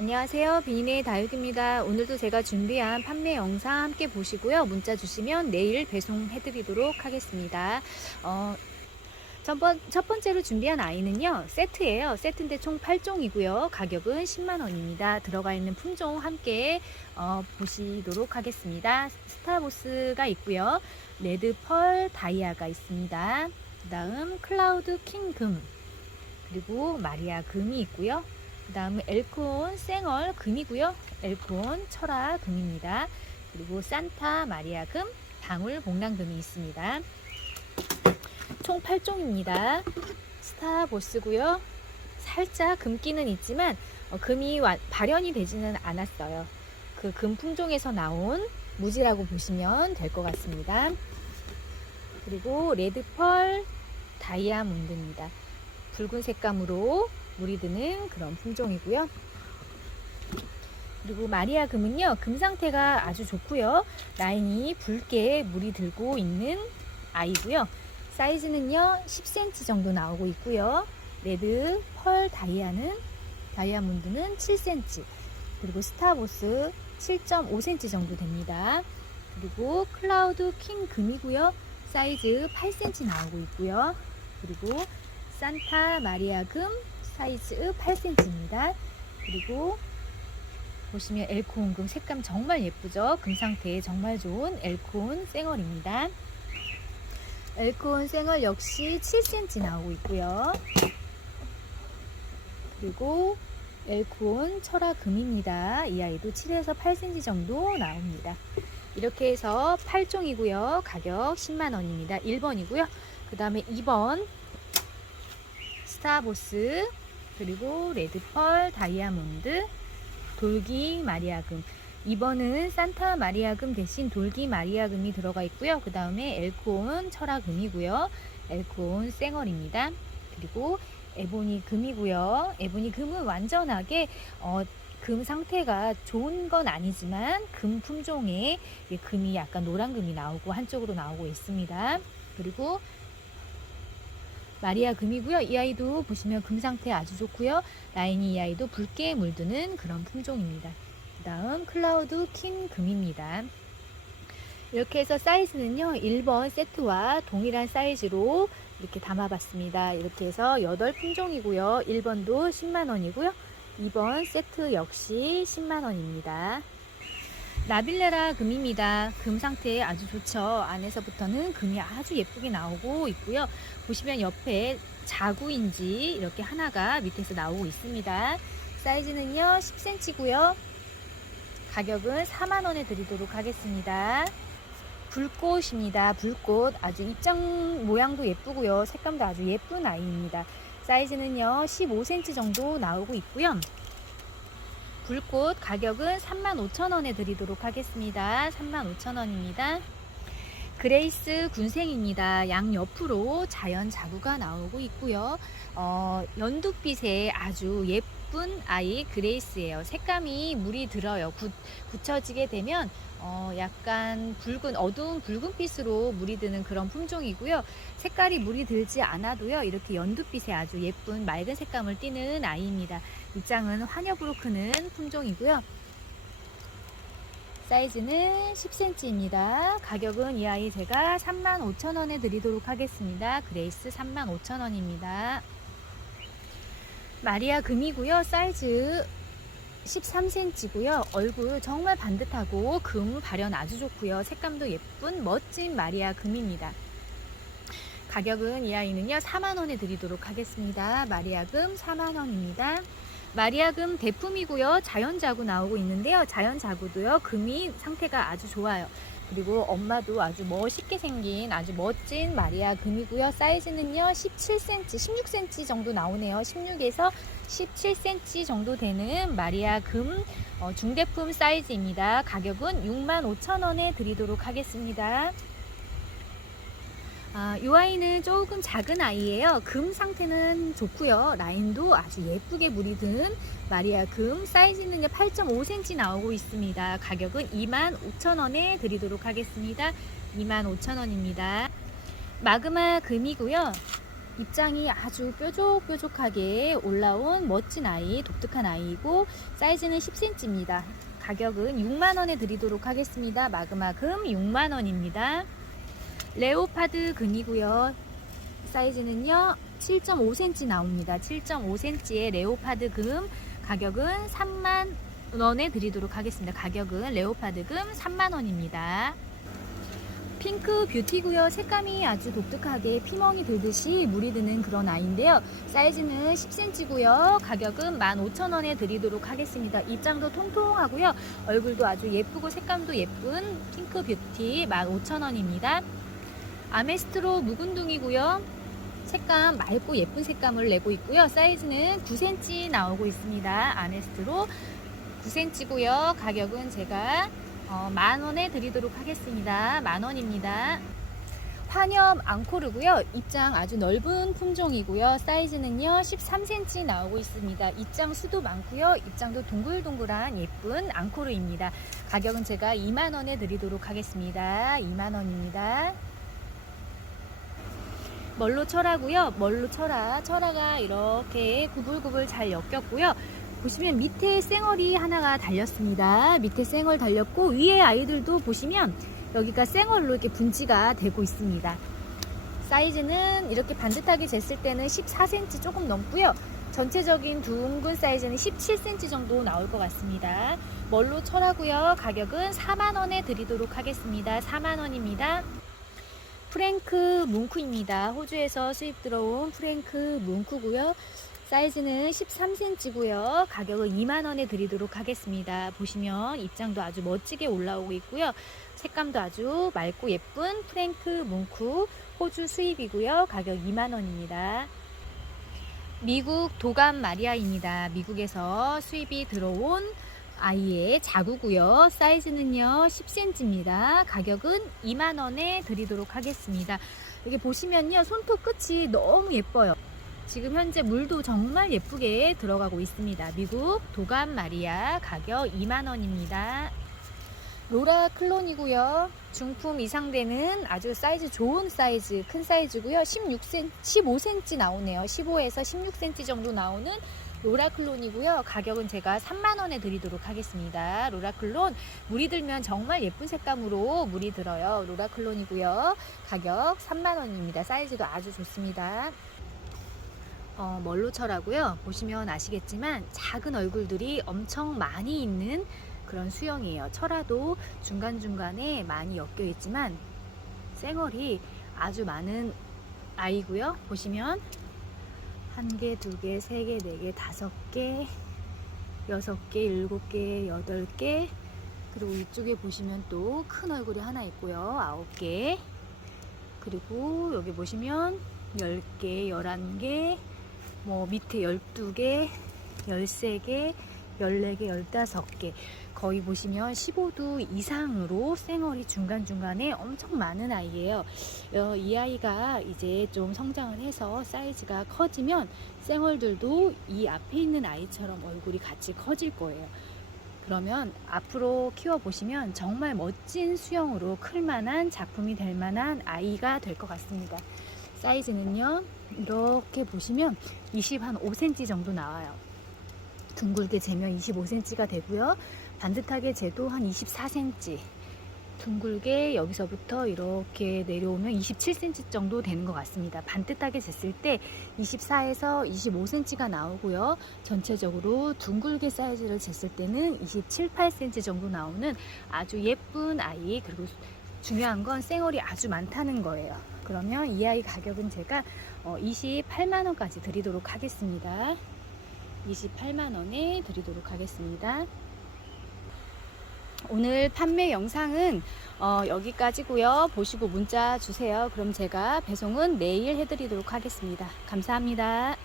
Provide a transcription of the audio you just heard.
안녕하세요. 비니의 다육입니다. 오늘도 제가 준비한 판매 영상 함께 보시고요. 문자 주시면 내일 배송해드리도록 하겠습니다. 어, 첫, 번, 첫 번째로 준비한 아이는요, 세트예요. 세트인데 총 8종이고요. 가격은 10만원입니다. 들어가 있는 품종 함께 어, 보시도록 하겠습니다. 스타보스가 있고요. 레드 펄 다이아가 있습니다. 그 다음 클라우드 킹금, 그리고 마리아 금이 있고요. 그 다음은 엘콘 생얼 금이고요. 엘콘 철화 금입니다. 그리고 산타 마리아 금, 방울 복랑금이 있습니다. 총 8종입니다. 스타 보스고요. 살짝 금기는 있지만 어, 금이 와- 발현이 되지는 않았어요. 그 금 품종에서 나온 무지라고 보시면 될 것 같습니다. 그리고 레드펄 다이아몬드입니다. 붉은 색감으로 물이 드는 그런 품종이고요. 그리고 마리아 금은요, 금 상태가 아주 좋고요. 라인이 붉게 물이 들고 있는 아이고요. 사이즈는요, 10cm 정도 나오고 있고요. 레드 펄 다이아는 다이아몬드는 7cm, 그리고 스타보스 7.5cm 정도 됩니다. 그리고 클라우드 킹 금이고요. 사이즈 8cm 나오고 있고요. 그리고 산타 마리아 금 사이즈 8cm입니다. 그리고 보시면 엘코온 금 색감 정말 예쁘죠? 금 상태에 정말 좋은 엘코온 생얼입니다. 엘코온 생얼 역시 7cm 나오고 있고요. 그리고 엘코온 철화 금입니다. 이 아이도 7에서 8cm 정도 나옵니다. 이렇게 해서 8종이고요. 가격 10만원입니다. 1번이고요. 그 다음에 2번 스타보스 그리고 레드펄 다이아몬드 돌기 마리아금 2번은 산타 마리아금 대신 돌기 마리아금이 들어가 있고요. 그 다음에 엘코온 철화금이고요. 엘코온 생얼입니다. 그리고 에보니 금이고요. 에보니 금은 완전하게 어, 금 상태가 좋은 건 아니지만 금 품종의 이 금이 약간 노란 금이 나오고 한쪽으로 나오고 있습니다. 그리고 마리아 금이고요. 이 아이도 보시면 금 상태 아주 좋고요. 라인이 이 아이도 붉게 물드는 그런 품종입니다. 그 다음 클라우드 킹 금입니다. 이렇게 해서 사이즈는요. 1번 세트와 동일한 사이즈로 이렇게 담아봤습니다. 이렇게 해서 8품종이고요. 1번도 10만원이고요. 2번 세트 역시 10만원입니다. 나빌레라 금입니다. 금 상태 아주 좋죠. 안에서부터는 금이 아주 예쁘게 나오고 있고요. 보시면 옆에 자구인지 이렇게 하나가 밑에서 나오고 있습니다. 사이즈는요 10cm고요. 가격은 4만원에 드리도록 하겠습니다. 불꽃입니다. 불꽃 아주 입장 모양도 예쁘고요. 색감도 아주 예쁜 아이입니다. 사이즈는요 15cm 정도 나오고 있고요. 불꽃 가격은 35,000원에 드리도록 하겠습니다. 35,000원입니다. 그레이스 군생입니다. 양 옆으로 자연 자구가 나오고 있고요. 어, 연두빛의 아주 예쁜 아이 그레이스예요. 색감이 물이 들어요. 굳, 굳혀지게 되면 어, 약간 붉은 어두운 붉은빛으로 물이 드는 그런 품종이고요. 색깔이 물이 들지 않아도요. 이렇게 연두빛의 아주 예쁜 맑은 색감을 띠는 아이입니다. 입장은 환엽으로 크는 품종이고요. 사이즈는 10cm입니다. 가격은 이 아이 제가 35,000원에 드리도록 하겠습니다. 그레이스 35,000원입니다. 마리아 금이고요. 사이즈 13cm고요. 얼굴 정말 반듯하고 금 발현 아주 좋고요. 색감도 예쁜 멋진 마리아 금입니다. 가격은 이 아이는요 4만원에 드리도록 하겠습니다. 마리아금 4만원입니다. 마리아금 대품이고요. 자연자구 나오고 있는데요. 자연자구도요. 금이 상태가 아주 좋아요. 그리고 엄마도 아주 멋있게 생긴 아주 멋진 마리아 금이고요. 사이즈는요 17cm, 16cm 정도 나오네요. 16에서 17cm 정도 되는 마리아 금 어, 중대품 사이즈입니다. 가격은 65,000원에 드리도록 하겠습니다. 아, 이 아이는 조금 작은 아이예요. 금 상태는 좋고요. 라인도 아주 예쁘게 물이 든 마리아 금 사이즈는 8.5cm 나오고 있습니다. 가격은 25,000원에 드리도록 하겠습니다. 25,000원입니다. 마그마 금이고요. 입장이 아주 뾰족뾰족하게 올라온 멋진 아이, 독특한 아이이고 사이즈는 10cm입니다. 가격은 6만원에 드리도록 하겠습니다. 마그마 금 6만원입니다. 레오파드 근이고요. 사이즈는요 7.5cm 나옵니다. 7.5cm의 레오파드 금 가격은 3만 원에 드리도록 하겠습니다. 가격은 레오파드 금 3만 원입니다. 핑크 뷰티고요. 색감이 아주 독특하게 피멍이 들듯이 물이 드는 그런 아이인데요. 사이즈는 10cm고요. 가격은 15,000원에 드리도록 하겠습니다. 입장도 통통하고요. 얼굴도 아주 예쁘고 색감도 예쁜 핑크 뷰티 15,000원입니다. 아메스트로 묵은둥이고요. 색감 맑고 예쁜 색감을 내고 있고요. 사이즈는 9cm 나오고 있습니다. 아메스트로 9cm고요. 가격은 제가 어, 만 원에 드리도록 하겠습니다. 만 원입니다. 환엽 앙코르고요. 입장 아주 넓은 품종이고요. 사이즈는요 13cm 나오고 있습니다. 입장 수도 많고요. 입장도 동글동글한 예쁜 앙코르입니다. 가격은 제가 2만 원에 드리도록 하겠습니다. 2만 원입니다. 멀로 철하고요. 멀로 철화. 철화가 이렇게 구불구불 잘 엮였고요. 보시면 밑에 쌩얼이 하나가 달렸습니다. 밑에 쌩얼 달렸고 위에 아이들도 보시면 여기가 쌩얼로 이렇게 분지가 되고 있습니다. 사이즈는 이렇게 반듯하게 쟀을 때는 14cm 조금 넘고요. 전체적인 둥근 사이즈는 17cm 정도 나올 것 같습니다. 멀로 철하고요. 가격은 4만원에 드리도록 하겠습니다. 4만원입니다. 프랭크 뭉크입니다. 호주에서 수입 들어온 프랭크 뭉크고요. 사이즈는 13cm고요. 가격은 2만 원에 드리도록 하겠습니다. 보시면 입장도 아주 멋지게 올라오고 있고요. 색감도 아주 맑고 예쁜 프랭크 뭉크 호주 수입이고요. 가격 2만 원입니다. 미국 도감 마리아입니다. 미국에서 수입이 들어온 아이의 자구고요. 사이즈는요 10cm입니다. 가격은 2만 원에 드리도록 하겠습니다. 여기 보시면요 손톱 끝이 너무 예뻐요. 지금 현재 물도 정말 예쁘게 들어가고 있습니다. 미국 도감 마리아 가격 2만 원입니다. 로라 클론이고요. 중품 이상 되는 아주 사이즈 좋은 사이즈, 큰 사이즈고요. 16cm, 15cm 나오네요. 15에서 16cm 정도 나오는 로라 클론이고요. 가격은 제가 3만 원에 드리도록 하겠습니다. 로라 클론 물이 들면 정말 예쁜 색감으로 물이 들어요. 로라 클론이고요. 가격 3만 원입니다. 사이즈도 아주 좋습니다. 어, 멀로철하고요. 보시면 아시겠지만 작은 얼굴들이 엄청 많이 있는 그런 수영이에요. 철화도 중간중간에 많이 엮여 있지만 쌩얼이 아주 많은 아이고요. 보시면 한 개, 두 개, 세 개, 네 개, 다섯 개, 여섯 개, 일곱 개, 여덟 개. 그리고 이쪽에 보시면 또 큰 얼굴이 하나 있고요. 아홉 개. 그리고 여기 보시면 열 개, 열한 개, 뭐 밑에 열두 개, 열세 개, 14개, 15개 거의 보시면 15도 이상으로 쌩얼이 중간중간에 엄청 많은 아이예요. 어, 이 아이가 이제 좀 성장을 해서 사이즈가 커지면 쌩얼들도 이 앞에 있는 아이처럼 얼굴이 같이 커질 거예요. 그러면 앞으로 키워보시면 정말 멋진 수영으로 클 만한 작품이 될 만한 아이가 될 것 같습니다. 사이즈는요, 이렇게 보시면 20 한 5cm 정도 나와요. 둥글게 재면 25cm가 되고요. 반듯하게 재도 한 24cm. 둥글게 여기서부터 이렇게 내려오면 27cm 정도 되는 것 같습니다. 반듯하게 쟀을 때 24에서 25cm가 나오고요. 전체적으로 둥글게 사이즈를 쟀을 때는 27, 8cm 정도 나오는 아주 예쁜 아이 그리고 중요한 건 쌩얼이 아주 많다는 거예요. 그러면 이 아이 가격은 제가 28만원까지 드리도록 하겠습니다. 28만원에 드리도록 하겠습니다. 오늘 판매 영상은 어, 여기까지고요. 보시고 문자 주세요. 그럼 제가 배송은 내일 해드리도록 하겠습니다. 감사합니다.